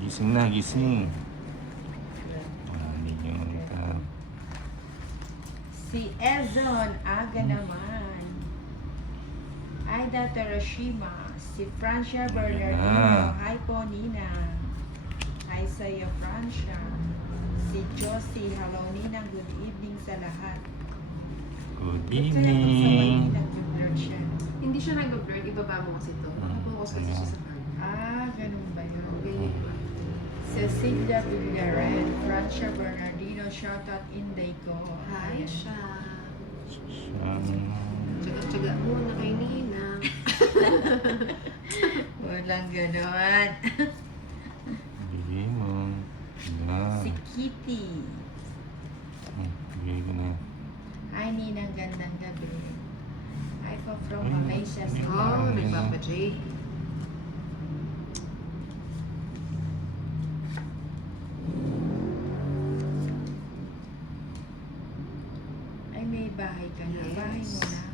Gising na, gising. Hindi nyo ka. Si Ezon, aga naman. Aida Terashima. Si Francia Bernardino. Hi po, Nina. Hi sa'yo, Francia. Si Josie. Hello, Nina. Good evening sa lahat. Good Kaya evening. nag-blur siya. Hindi siya nag-blur, ibaba mo kasi ito. Focus kasi siya sa card. Ah, ganun ba yun? Ganyan ba? Cecilia Villaret. Francia Bernardino. Shoutout Inday ko. Hi siya. Um, Tsaga-tsaga muna kay Nina. Walang ganon. bigay mo. Na. Si Kitty. Bigay ko na. Hi, Ninang. Gandang gabi. Hi po from Ay, Malaysia. Oh, nagpapa J. Ay, may bahay ka na. Yes. Bahay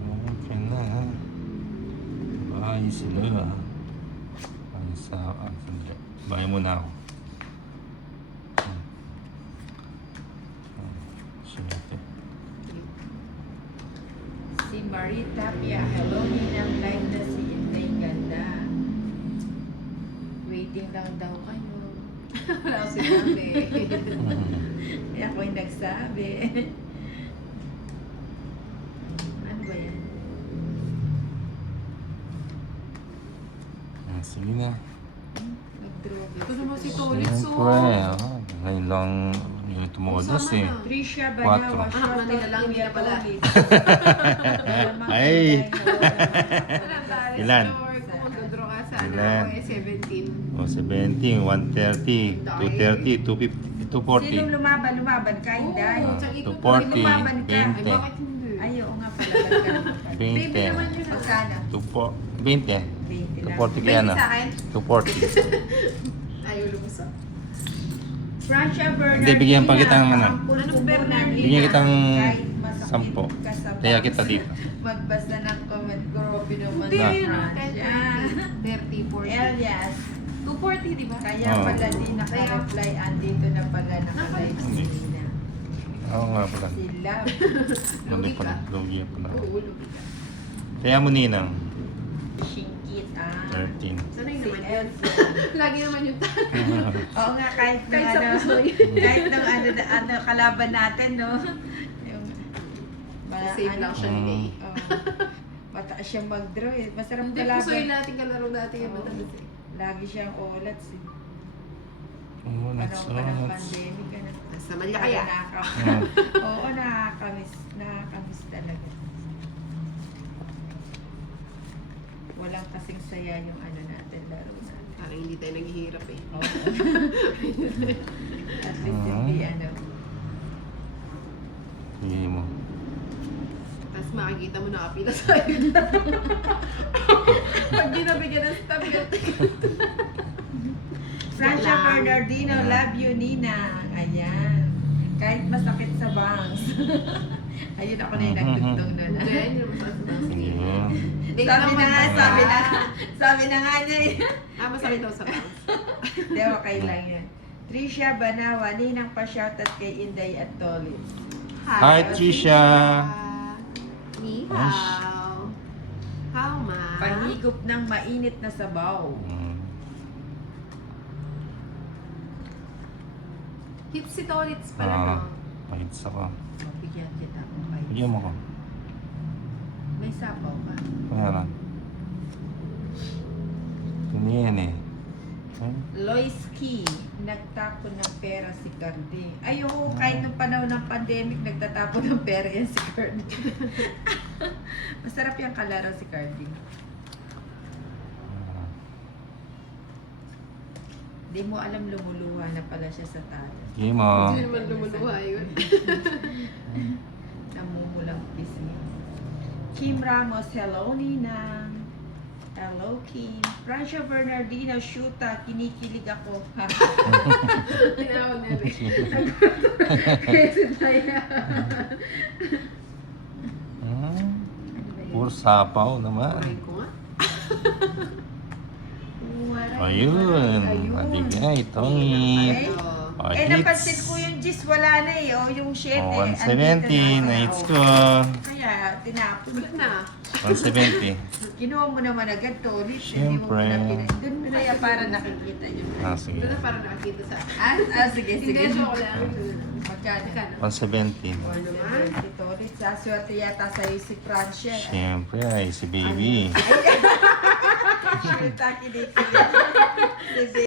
mo na. Okay na. Bahay sila. Ang sa sandali. Bahay muna ako. Siyempre. Si Marie Tapia. Hello, Ninang. Live na si Inday. Ganda. Waiting lang daw kayo. Wala ko sinabi. Eh, ako yung nagsabi. Ano ba yan? Sige na. Nag-draw. Ito naman si Tolit, so. Siyempre. Ngayon lang yung tumodos eh. Trisha Quatro. Banawa. Anak na nila lang, hindi na pala. Ay! Ilan? Kung mag-draw ka sa Ilan? ano, 17. O, 17, 130, 230, 250, 240. Sinong lumaban? Lumaban ka, Inday. Oo. Tsaka ito, 240, lumaban ka. Ay, 20, bakit hindi? Ay, oo nga pala. Ba't 20, Baby naman yun. Magkano? 20, 20 lang. 240 kaya na. Sa akin? 240. Ayaw lumasa. Francia Bernardina. Hindi, bigyan pa kitang ano. Anong Bernardina? Bigyan kitang Kahit masakit 10. ka sa Kaya box, kita dito. Magbasa ng comment. Grabe naman Hindi, sa yun. Francia. 30, 40. Elias. 240, di ba? Kaya Oo. pala di naka-reply. Andito na pala naka-live si Hindi. Nina. Oo nga pala. Si Love. Lugi pala. Lugi pala. Oo, lugi ka. Kaya mo ninang. Shingkit. 13. Sanay Si naman yun. Elsa. Lagi naman yung tanong. Oo nga, kahit nung Kahit sa ano, puso yun. kahit nung ano, kalaban natin, no? Yung, Save lang siya ni May. mataas siyang mag-draw eh. Masarap Hindi, puso yun kalaban. natin kalaro natin yung Oo. matalas eh. Lagi siyang olats eh. Oh, Panahon pa ng nuts. pandemic. Ano. Sa Malya kaya. Oo, nakakamiss. Nakakamiss talaga. Walang kasing saya yung ano natin, laro natin. Parang hindi tayo naghihirap eh. Oo. At least hindi ano. Sige mo. Tapos makikita mo nakapila sa'yo. Pag di nabigyan ng stop yun. Francia Lang. Bernardino, love you, Nina. Ayan. Kahit masakit sa bangs. Ayun ako na yung nagtugtong na na. Hindi, hindi naman sa Sige. Sabi na nga niya eh. Ah, masakit daw sa bangs. Hindi, okay lang yan. Trisha Banawa, Ninang pa-shoutout kay Inday at Tolit. Hi, Trisha. Ni hao. How ma? Panhigop ng mainit na sabaw. Hip si Tolits pala no? Pahits ako. Bigyan kita kung kayo. Bigyan mo ko. May sabaw ba? Meron. Ganyan eh. Loisky, nagtapon ng pera si Cardi. Ay, oo, kahit nung panahon ng pandemic, nagtatapon ng pera yan si Cardi. Masarap yung kalaro si Cardi. Di mo alam lumuluha na pala siya sa talo. Sige mo. Hindi naman lumuluha yun. Namumulang pisngi. Kim Ramos, hello Ninang. Hello Kim. Francia Bernardino, shoota, kinikilig ako. Tinawag na rin. Kasi tayo. Puro sapaw naman. Kumain ko nga. Ayun. Mabigay. Tongit. Okay. Oh, Napansin hits. ko yung gis wala na eh. O yung 7. Oh, 170. Na-hits ko. Kaya tinapon. Ulit na. 170. Kinuha mo naman agad to ulit. Siyempre. Doon mo na yan para nakikita yun. Sige. Doon na parang nakakita sa akin. Sige, Hindi, sige. joke lang. Magkano? Magkano? 170. O naman. Ito ulit. Saswerte yata sa'yo si Francia. Siyempre ay si baby. Sure, taki dito.